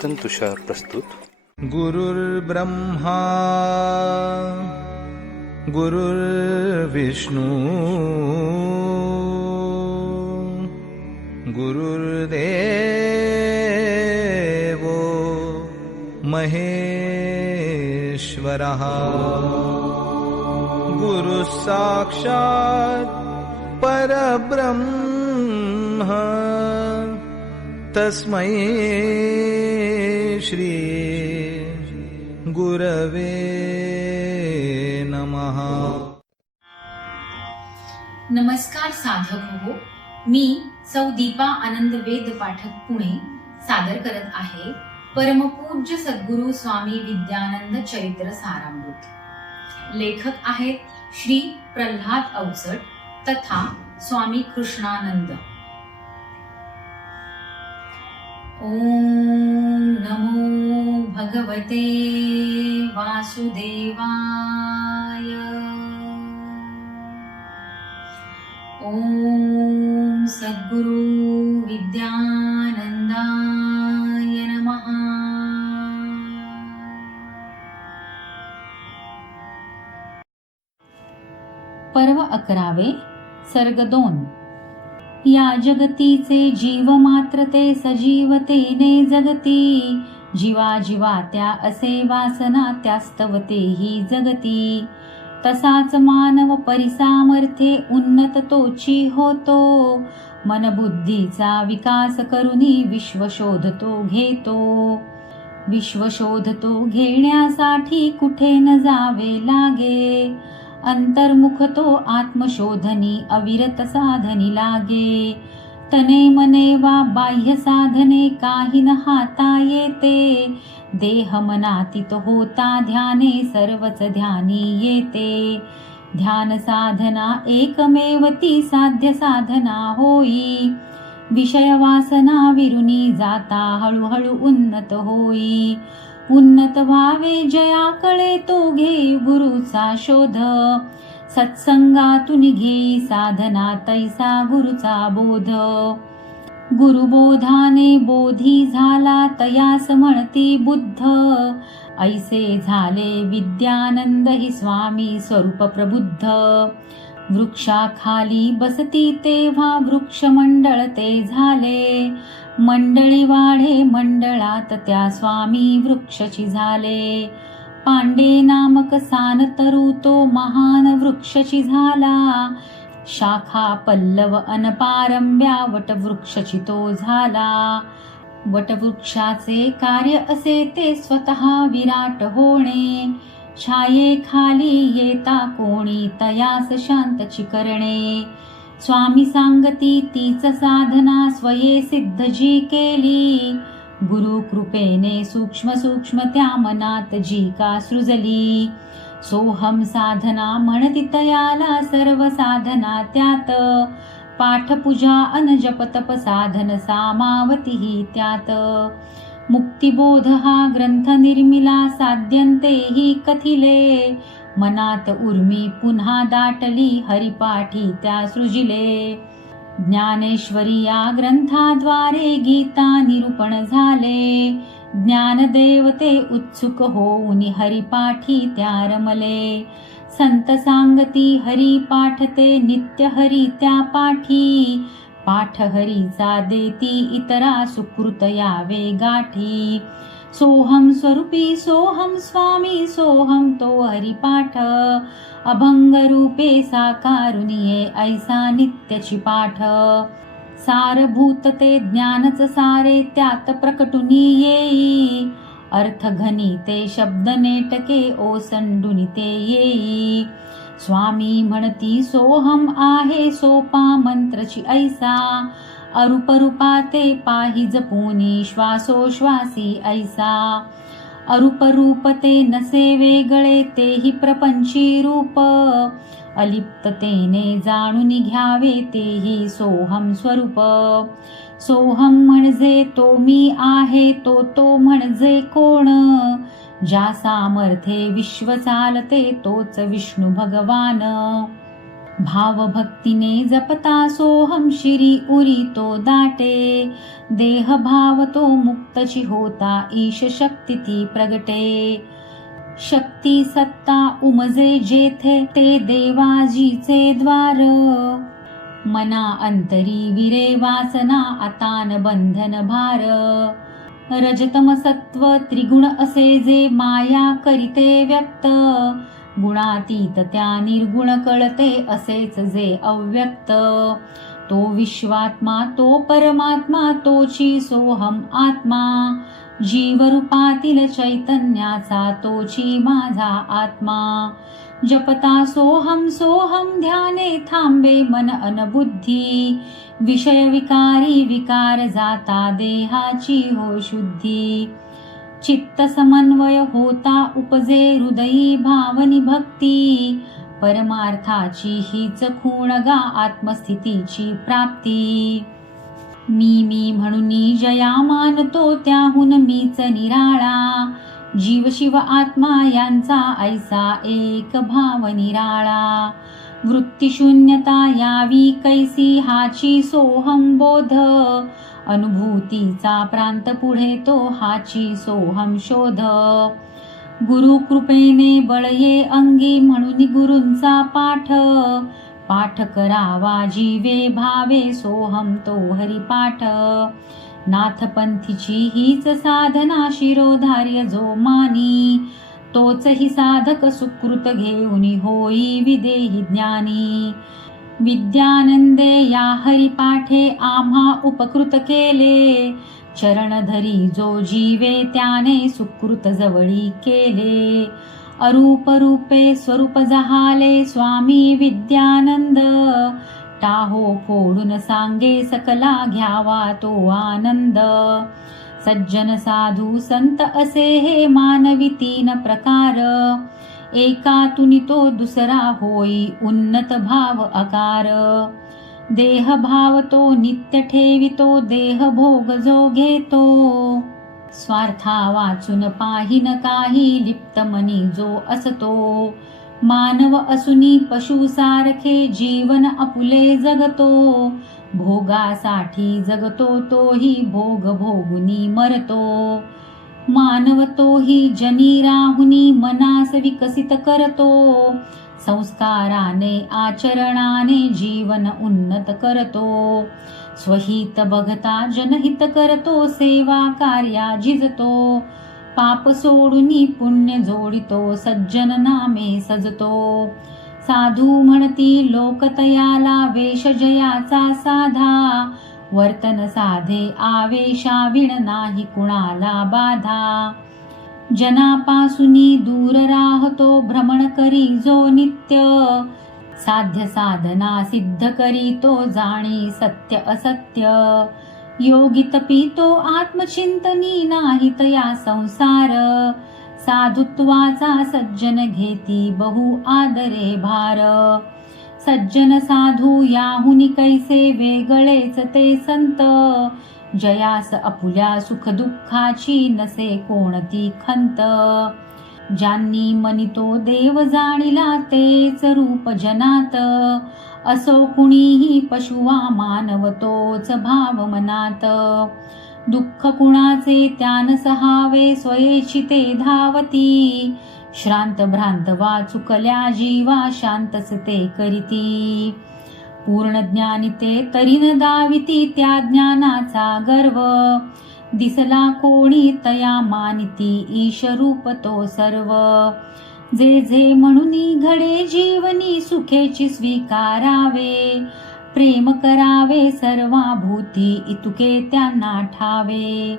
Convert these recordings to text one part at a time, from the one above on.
चेतन तुषार प्रस्तुत. गुरुर्ब्रह्मा गुरुर्विष्णू गुरुर्देवो महेश्वरः गुरुः साक्षात् परब्रह्म तस्मै श्री गुरवे नमः. नमस्कार साधक हो, मी सौ दीपा आनंद वेद पाठक पुणे सादर करत आहे परमपूज्य सद्गुरु स्वामी विद्यानंद चरित्र सारामृत. लेखक आहेत श्री प्रल्हाद अवचट तथा स्वामी कृष्णानंद. ओम नमो भगवते वासुदेवाय. ओम सद्गुरु विद्यानंदाय नमः. पर्व 11 सर्ग 2. या जगतीचे जीव मात्र ते सजीवतेने जगती. जीवा जीवा त्या असे वासना त्यास्तवते ही जगती. तसाच मानव परिसामर्थ्ये उन्नत तोची होतो. मनबुद्धीचा विकास करुनी विश्वशोध घेतो. विश्वशोध घेण्यासाठी कुठे न जावे लागे. अंतर्मुख तो आत्मशोधनी अविरत साधनी लागे. तने मने वा बाह्य साधने काही न हाता येते. देह मनातीत होता ध्याने सर्वच ध्यानी येते. ध्यान साधना एकमेव ती साध्य साधना होई. विषय वासना विरुनी जाता हळूहळू उन्नत होई. उन्नत व्हावे जयाकडे तो घे गुरुचा शोध. सत्संगातून घेई साधना तैसा गुरुचा बोध. गुरुबोधाने बोधी झाला तयास म्हणती बुद्ध. ऐसे झाले विद्यानंद ही स्वामी स्वरूप प्रबुद्ध. वृक्षाखाली बसती तेव्हा वृक्षमंडळ ते झाले. मंडळी वाढे मंडळात त्या स्वामी वृक्षची झाले. पांडे नामक सान तरु तो महान वृक्षची झाला. शाखा पल्लव अनपारंब्या वटवृक्षची तो झाला. वटवृक्षाचे कार्य असे ते स्वतः विराट होणे. छायेखाली येता कोणी तयास शांतची करणे. स्वामी सांगती तीच साधना स्वये सिद्ध जी केली. गुरु कृपेने सूक्ष्म सूक्ष्म त्या मनात जी का सृजली. सोहम साधना म्हणती तयाला सर्व साधना त्यात. पाठपूजा अन जप तप साधन सामावती ही त्यात. मुक्तिबोध हा ग्रंथ निर्मिला साध्यंते ही कथिले. मनात उर्मी पुन्हा दाटली हरिपाठी त्या सृजिले. ज्ञानेश्वरी या ग्रंथाद्वारे गीता निरूपण झाले. ज्ञानदेवते उत्सुक होऊन हरिपाठी त्या रमले. संत सांगती हरिपाठते नित्य हरी त्या पाठी. पाठ हरीचा देती इतरा सुकृत यावे गाठी. सोहम स्वरूपी सोहम स्वामी सोहम तो हरिपाठ. अभंग रूपे साकारुनिये ऐसा नित्यची पाठ. सारभूत ते ज्ञानच सारे त्यात प्रकटुनी येई. अर्थ घनी ते शब्द नेटके ओसंडुनी ते येई. स्वामी म्हणती सोहम आहे सोपा मंत्रची ऐसा. अरूपरूपा ते पाहि जपुनी श्वासोश्वासी ऐसा. अरूपरूप ते नसे वेगळे तेही प्रपंची रूप. अलिप्ततेने जाणून घ्यावे तेही सोहम स्वरूप. सोहम म्हणजे तो मी आहे तो म्हणजे कोण. ज्या सामर्थ्ये विश्व चालते तोच विष्णू भगवान. भावभक्तीने जपता सोहम शिरी उरी तो दाटे, देह भाव तो मुक्तची होता ईश शक्ती ती प्रगटे. शक्ती सत्ता उमजे जेथे ते देवाजीचे द्वार, मना अंतरी विरे वासना आतान बंधन भार. रजतम सत्व त्रिगुण असे जे माया करीते व्यक्त, गुणातीत त्या निर्गुण कळते असेच जे अव्यक्त. तो विश्वात्मा तो परमात्मा तोची सोहम आत्मा, जीवरूपातील चैतन्याचा तोची माझा आत्मा. जपता सोहम सोहम ध्याने थांबे मन अनबुद्धी, विषय विकारी विकार जाता देहाची हो शुद्धी. चित्त समन्वय होता उपजे हृदयी भावनी भक्ती, परमार्थाची हीच खूण गा आत्मस्थितीची प्राप्ती. मी म्हणून जया मानतो त्याहून मीच निराळा, जीव शिव आत्मा यांचा ऐसा एक भाव निराळा. वृत्तीशून्यता यावी कैसी हाची सोहम बोध, अनुभूतीचा प्रांत पुढे तो हाची सोहम शोध. गुरु कृपेने बळये अंगी म्हणून गुरूंचा पाठ, पाठ करावा जीवे भावे सोहम तो हरिपाठ. नाथपंथीची हीच साधना शिरोधार्य जो मानी, तोच ही साधक सुकृत घेऊन होई विदेही ज्ञानी. विद्यानंदे या हरिपाठे आम्हा उपकृत केले, चरणधरी जो जीवे त्याने सुकृत जवळी केले. अरूप रूपे स्वरूप जहाले स्वामी विद्यानंद, टाहो फोडून सांगे सकला घ्यावा तो आनंद. सज्जन साधू संत असे हे मानवी तीन प्रकार, एकातून तो दुसरा होई उन्नत भाव आकार. देह भाव तो नित्य ठेवितो देह भोग जो घेतो, स्वार्था वाचून पाहिन काही लिप्त मनी जो असतो. मानव असुनी पशु सारखे जीवन आपुले जगतो, भोगासाठी जगतो तोही भोग भोगुनी मरतो. मानव तोही जनी राहुनी मनास विकसित करतो, संस्काराने आचरणाने जीवन उन्नत करतो. स्वहित बघता जनहित करतो, सेवा कार्या झिजतो. पाप सोडूनी पुण्य जोडितो, सज्जन नामे सजतो. साधू म्हणती लोक तयाला वेश जयाचा साधा, वर्तन साधे आवेशाविण नाही कुणाला बाधा. जनापासूनी दूर राहतो भ्रमण करी जो नित्य, साध्य साधना सिद्ध करी तो जाणी सत्य असत्य. योगी तपितो आत्मचिंतनी नाही तया संसार, साधुत्वाचा सज्जन घेती बहु आदरे भार. सज्जन साधू याहुनी कैसे वेगळेच ते संत, जयास आपुल्या सुख दुःखाची नसे कोणती खंत. ज्यांनी मनितो देव जाणिला तेच रूप जनात, असो कुणीही पशुवा मानव तोच भाव मनात. दुःख कुणाचे त्यान सहावे स्वयेची ते धावती, श्रांत भ्रांत वा चुकल्या जीवा शांतच ते करीती. पूर्ण ज्ञानी ते तरी न दाविती त्या ज्ञानाचा गर्व, दिसला कोणी तया मानिती ईश रूप तो सर्व. जे जे म्हणूनी घडे जीवनी सुखेची स्वीकारावे, प्रेम करावे सर्वाभूती इतुके त्यांना ठावे.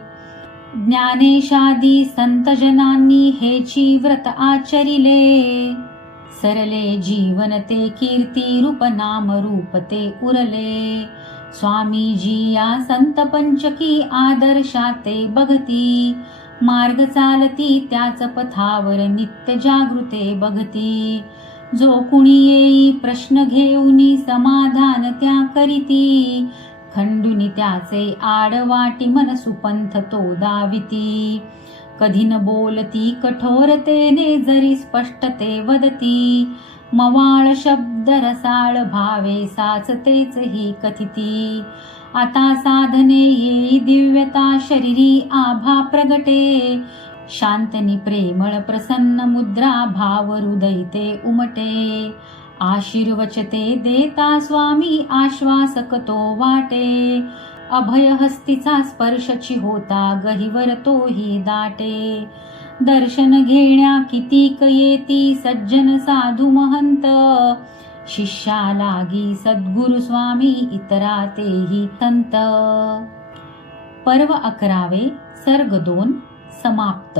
ज्ञानेशादी संतजनांनी हेची व्रत आचरिले, सरले जीवन ते कीर्ती रूप नाम रूप ते उरले. स्वामीजी या संत पंचकी आदर्शाते बघती, मार्ग चालती त्याच पथावर नित्य जागृते बघती. जो कुणी येई प्रश्न घेऊनी समाधान त्या करीती, खंडुनी त्याचे आडवाटी मन सुपंथ तो दाविती. कधी न बोलती कठोरतेने जरी स्पष्ट ते वदती, मवाळ शब्द रसाळ भावे साचतेच ही कथिती. आता साधने येई दिव्यता शरीरी आभा प्रगटे. शांतनी प्रेमळ प्रसन्न मुद्रा भाव हृदय ते उमटे. आशीर्वचते देता स्वामी आश्वासक तो वाटे. अभय हस्तीचा स्पर्शची होता गहिवर तोही दाटे. दर्शन घेण्या कितीक येती सज्जन साधू महंत. शिष्या लागी सद्गुरु स्वामी इतरा तेही संत. पर्व 11 सर्ग 2 समाप्त.